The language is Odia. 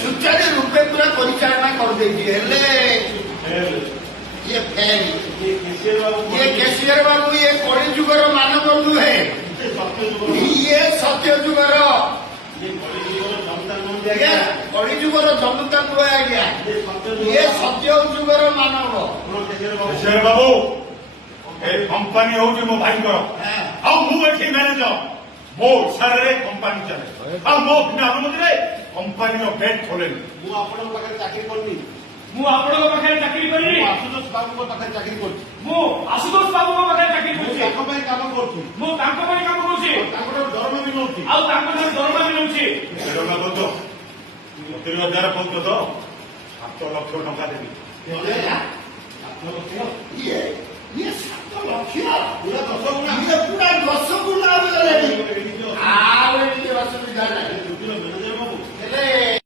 ସୁଚାରୁ ରୂପେ ପୁରା ପରିଚାଳନା କରିଦେଇଛି। ହେଲେ ଇଏ ଫେଲ୍, ଇଏ କେସିଆର ବାବୁ ଇଏ କଳିଯୁଗର ମାନବ ନୁହେଁ, ଇଏ ସତ୍ୟ ଯୁଗର କଳିଯୁଗର ଜନତା ନୁହେଁ ଆଜ୍ଞା, ଇଏ ସତ୍ୟ ଯୁଗର ମାନବ। କେସିଆର ବାବୁ ଏ କମ୍ପାନୀ ହଉଛି ମୋ ଭାଇଙ୍କର, ଆଉ ମୁଁ ଏଠି ମ୍ୟାନେଜର। ମୋ ଇଶାରାରେ କମ୍ପାନୀ ଚାଲେ, ଆଉ ମୋ ବିନା ଅନୁମତିରେ କମ୍ପାନୀର ଗେଟ୍ ଖୋଲେନି। ମୁଁ ଆପଣଙ୍କ ପାଖରେ ଚାକିରି କରିନି, ମୁଁ ଆପଣଙ୍କ ପାଖରେ ଚାକିରି କରିନି, ଆଶୁତୋଷ ବାବୁଙ୍କ ପାଖରେ ଚାକିରି କରୁଛି। ମୁଁ ଆଶୁତୋଷ ବାବୁଙ୍କ ପାଖରେ ଚାକିରି ମୁଁ କରୁଛି, ତାଙ୍କ ପାଇଁ କାମ କରୁଛି, ମୁଁ ତାଙ୍କ ପାଇଁ କାମ କରୁଛି, ତାଙ୍କର ଦରମା ବି ନଉଛି। ଆଉ ତାଙ୍କ ଠାରୁ ଦରମା ବି ନେଉଛି। ଦରମା କହୁଛ 70,000 କହୁଛ ତ, 7 ଲକ୍ଷ ଟଙ୍କା ଦେବି। ଇଏ ଇଏ 7 ଲକ୍ଷ ପୁରା 10 ଗୁଣା। ଇଏ ପୁରା 10 ଗୁଣା ହେଇଗଲେଣି। ଆଉ ଏଠି ଅସୁବିଧା ନାହିଁ। ମ୍ୟାନେଜର ବାବୁ ହେଲେ